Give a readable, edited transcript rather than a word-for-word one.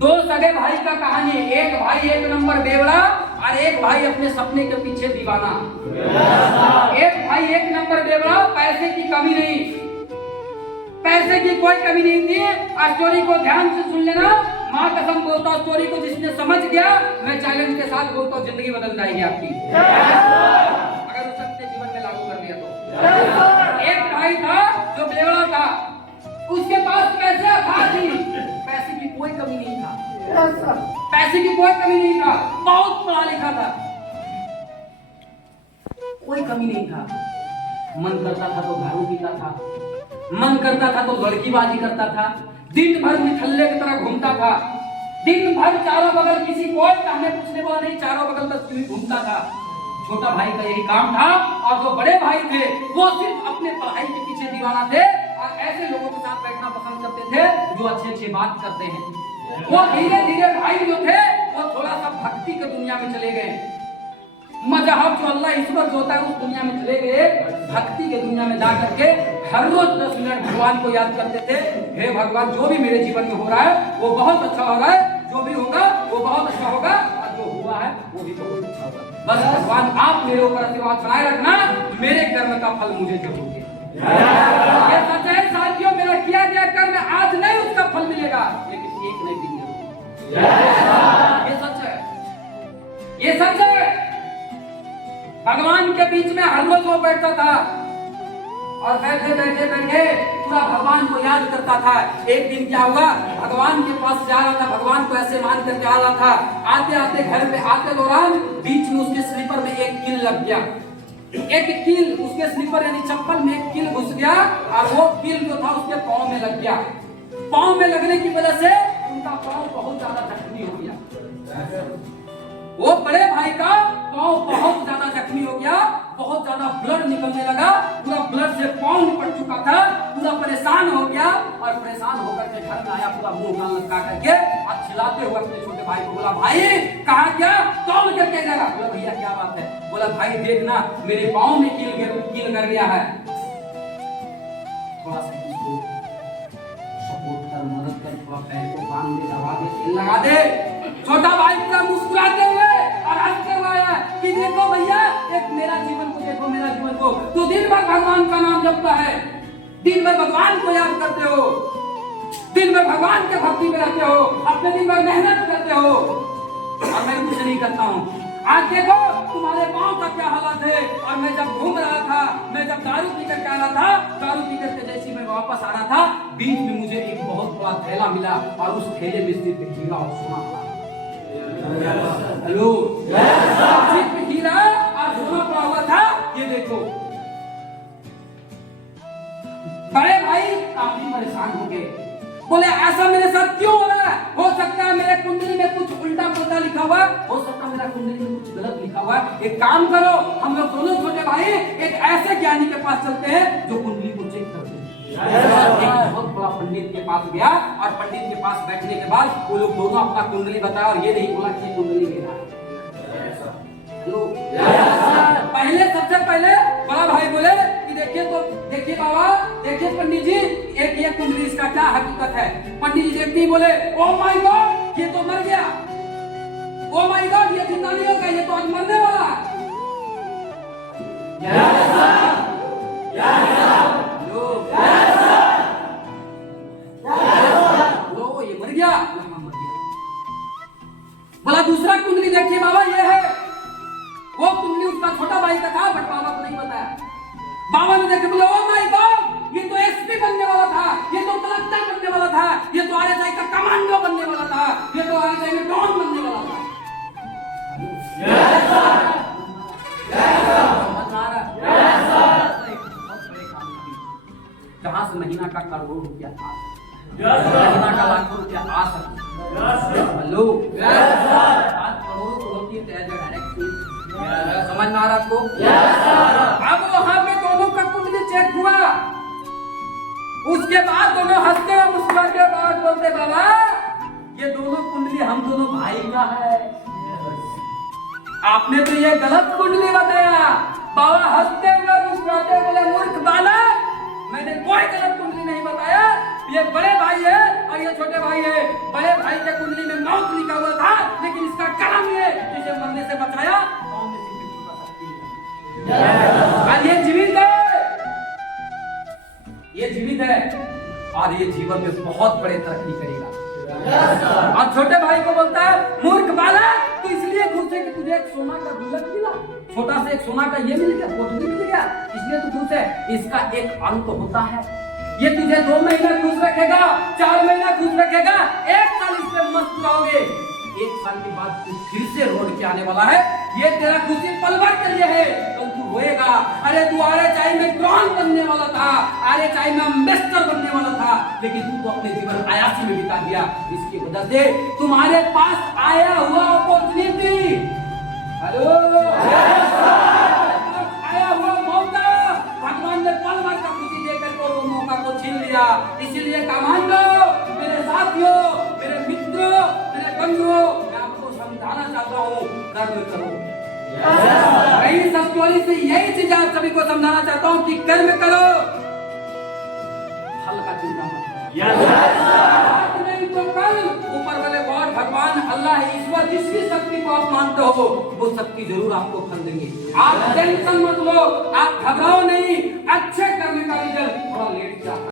दो सगे भाई का कहानी, एक भाई एक नंबर बेवड़ा और एक भाई अपने सपने के पीछे दीवाना। एक भाई एक नंबर बेवड़ा, पैसे की कमी नहीं, पैसे की कोई कमी नहीं थी। स्टोरी को ध्यान से सुन लेना, माँ कसम बोलता हूँ, स्टोरी को जिसने समझ गया, मैं चैलेंज के साथ बोलता हूँ, जिंदगी बदल जाएगी आपकी अगर उस अपने जीवन में लागू कर लिया तो। एक भाई था जो बेवड़ा था, उसके पास पैसा था ही, पैसे की कोई कमी नहीं था, पैसे की कोई कमी नहीं था, बहुत पढ़ा लिखा था, कोई कमी नहीं था। मन करता था तो दारू पीता था, मन करता था तो लड़कीबाजी करता था, दिन भर निठल्ले की तरह घूमता था, दिन भर चारों बगल किसी कोई कहने पूछने वाला नहीं, चारों बगल बस यूं ही घूमता था। छोटा भाई का यही काम था और जो बड़े भाई थे वो सिर्फ अपने पढ़ाई के पीछे दीवाना थे और ऐसे लोगों के साथ बैठना पसंद करते थे जो अच्छे बात करते हैं। वो धीरे धीरे भाई जो थे वो थोड़ा सा भक्ति की दुनिया में चले गए, मजहब जो अल्लाह ईश्वर जो होता है उस दुनिया में चले गए, भक्ति के दुनिया में जा करके हर रोज 10 मिनट भगवान को याद करते थे, हे भगवान जो भी मेरे जीवन में हो रहा है वो बहुत अच्छा हो रहा है, जो भी होगा वो बहुत अच्छा होगा और जो हुआ है वो भी बहुत अच्छा होगा। बस भगवान आप मेरे ऊपर आशीर्वाद बनाए रखना, मेरे कर्म का फल मुझे जरूर दे। ये सच है साथियों, मेरा किया गया कर्म आज नहीं उसका फल मिलेगा, लेकिन एक नहीं दिन जरूर। ये सच है, ये सच है। भगवान के बीच में हर रोज वो बैठता था और बैठे बैठे बैठे पूरा भगवान को याद करता था। एक दिन क्या हुआ, भगवान के पास जा रहा था, भगवान को ऐसे मान करके आ रहा था, आते आते घर पे आते दौरान बीच में उसके स्लीपर में एक कील लग गया, एक कील उसके स्लीपर यानी चप्पल में एक कील घुस गया और वो कील जो था उसके पाँव में लग गया। पाँव में लगने की वजह से उनका पाँव बहुत ज्यादा जख्मी हो गया, वो बड़े भाई का पाँव बहुत ज्यादा जख्मी हो गया, बहुत ज्यादा ब्लड निकलने लगा, पूरा ब्लड से पाँव निपट चुका था, पूरा परेशान हो गया और परेशान होकर के घर में आया, पूरा मुंह कान लटका करके और चिल्लाते हुए अपने छोटे भाई को बोला, भाई कहाँ गया, दौड़ करके गया। बोला भैया क्या बात है? बोला भाई देखना मेरे पाँव में कील कर गया है, थोड़ा सा इसको सपोर्ट कर, मदद कर, थोड़ा पैर को बांध दे, दबा दे, तेल लगा दे। छोटा भाई पूरा मुस्कुराते हुए और हंसते हुए आया कि देखो भैया, एक मेरा जीवन को देखो, मेरा जीवन को, तो दिन भर भगवान का नाम जपता है, दिन भर भगवान को याद करते हो, दिन भर भगवान के भक्ति में रहते हो, अपने दिन भर मेहनत करते हो और मैं कुछ नहीं करता हूँ। आज देखो तुम्हारे पाँव का क्या हालत है। और मैं जब घूम रहा था, मैं जब दारू पीकर के आ रहा था, दारू पीकर के जैसे मैं वापस आ रहा था, बीच में मुझे एक बहुत बड़ा थैला मिला और उस थैले में सिर्फ हीरा और सोना था। हेलो, सिर्फ हीरा और सोना पड़ा हुआ था, ये देखो। बड़े भाई काफी परेशान हो गए, बोले ऐसा मेरे साथ क्यों हो रहा है? हो सकता है मेरे कुंडली में कुछ उल्टा पुल्टा लिखा हुआ, हो सकता है मेरा कुंडली में कुछ गलत लिखा हुआ है। एक काम करो, हम लोग दोनों छोटे भाई एक ऐसे ज्ञानी के पास चलते हैं जो कुंडली को चेक करते हैं। बहुत बड़ा पंडित के पास गया और पंडित के पास बैठने के बाद वो लोग दोनों अपना कुंडली बताया और ये नहीं बोला कि कुंडली मेरा है। पहले सबसे पहले बड़ा भाई बोले कि देखिए तो देखिए बाबा, देखिए पंडित जी, एक ये कुंडली इसका क्या हकीकत है। पंडित जी देखते ही बोले, ओ माय गॉड ये तो मर गया, ओ माय गॉड ये जिंदा नहीं होगा, ये तो आज मरने वाला है। लो ये मर गया। बोला दूसरा कुंडली देखिए बाबा, ये है। वो कुंडली उसका छोटा भाई का था, बट बाबा को नहीं बताया। बाबा ने देखे बोले, ओ माय गॉड ये तो एसपी बनने वाला था, ये तो कलेक्टर बनने वाला था, ये तो आरएसआई का कमांडो बनने वाला था, ये तो आरएसआई में डॉन बनने वाला था। जहां से महीना का करोड़ों रुपया था, महीना का लाखों रुपया आ सकता। हेलो, आज करोड़ों होती है डायरेक्ट, समझ में आ रहा आपको? अब वहां पे दोनों का कुंडली चेक हुआ, उसके बाद दोनों हंसते और मुस्कुराते बाद बोलते, बाबा ये दोनों कुंडली हम दोनों भाई का है, आपने तो ये गलत कुंडली बताया। बाबा हंसते हुए मुस्कुराते बोले, मूर्ख बालक, मैंने कोई गलत कुंडली नहीं बताया, ये बड़े भाई है और ये छोटे भाई है। बड़े भाई के कुंडली में और ये जीवन में बहुत बड़े तरक्की करेगा। और छोटे भाई को बोलता है, मूर्ख बालक, तू इसलिए खुश है कि तुझे एक सोना का गुल्लक मिला, छोटा सा एक सोना का ये मिल गया, पोटली मिल गया, इसलिए तू खुश है। इसका एक अंत होता है, ये तुझे 2 महीना खुश रखेगा, 4 महीना खुश रखेगा, 1 साल इसमें मस्त रहोगे, 1 साल के बाद तू फिर से रोड के आने वाला है। ये तेरा खुशी पल भर के लिए है, तो तू रोएगा। अरे तू RHI में कौन बनने वाला था, RHI में अम्बेसडर बनने वाला था, लेकिन तू तो अपने जीवन अयासी में बिता दिया। इसकी वजह से तुम्हारे पास आया हुआ अपॉर्चुनिटी, हेलो, आया हुआ मौका भगवान ने पल भर का खुशी देकर को वो मौका को छीन लिया। इसीलिए कमांडो, मेरे साथियों, मेरे मित्रों, मेरे बंधुओं, मैं आपको समझाना चाहता हूँ, कर्म करो। इस स्टोरी से यही चीज आप सभी को समझाना चाहता हूँ कि कर्म करो, फल का चिंता मत करो। आज नहीं तो कल ऊपर वाले गॉड, भगवान, अल्लाह, ईश्वर, जिसकी शक्ति को आप मानते हो वो शक्ति जरूर आपको फल देंगे। आप टेंशन मत लो, आप घबराओ नहीं, अच्छे कर्म का रिजल्ट थोड़ा लेट जाता है।